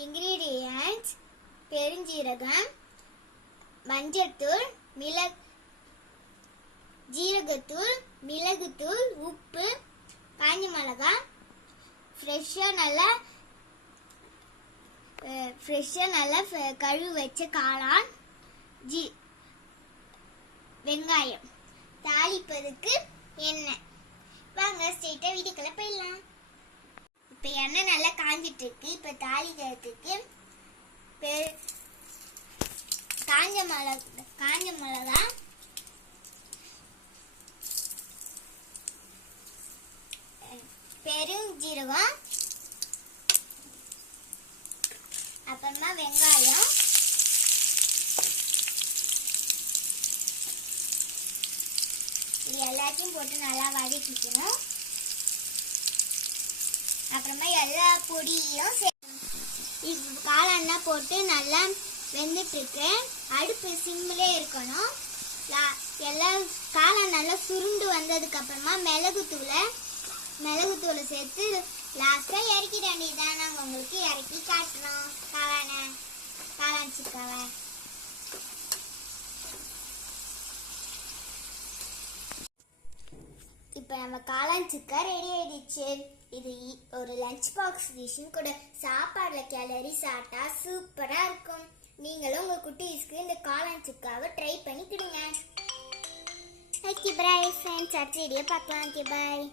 ingredients பெருஞ்சீரகம், மஞ்சள்தூள், ஜீரகத்தூள், மிளகுத்தூள், உப்பு, காஞ்ச மிளகாய், ஃப்ரெஷ்ஷாக நல்லா கழுவி வச்ச காளான், வெங்காயம், தாளிப்பதுக்கு எண்ணெய். வாங்க ஸ்ட்ரெயிட்டா வீட்டுக்குள்ள போயிடலாம். இப்ப எண்ணெய் நல்லா காஞ்சிட்டு இருக்கு. இப்ப தாளிக்கிறதுக்கு காஞ்ச மிளகா, பெருஞ்சீரகம், அப்புறமா வெங்காயம், இது எல்லாத்தையும் போட்டு நல்லா வதக்கிக்கணும். அப்புறமா எல்லா பொடியும் காளான்னா போட்டு நல்லா வெந்துட்டு இருக்கு. அடுப்பு சிம்மிலே இருக்கணும். எல்லாம் காளான் நல்லா சுருண்டு வந்ததுக்கு அப்புறமா மிளகுத்தூளை சேர்த்து லாஸ்டா இறக்கிட வேண்டியதான். நாங்கள் உங்களுக்கு இறக்கி காட்டுறோம் காளான் சிக்காவை. இப்போ நம்ம காளான் சிக்கா ரெடி ஆயிடுச்சு. இது ஒரு லஞ்ச் பாக்ஸ் டிஷ்ஷும் கூட. சாப்பாடுல கிளறி சாப்பிட்டா சூப்பரா இருக்கும். நீங்களும் உங்க குட்டீஸ்க்கு இந்த காளான் சிக்காவை ட்ரை பண்ணி கொடுங்க. ஓகே பாய் ஃப்ரெண்ட்ஸ், அடுத்த வீடியோ பார்க்கலாம். Okay bye.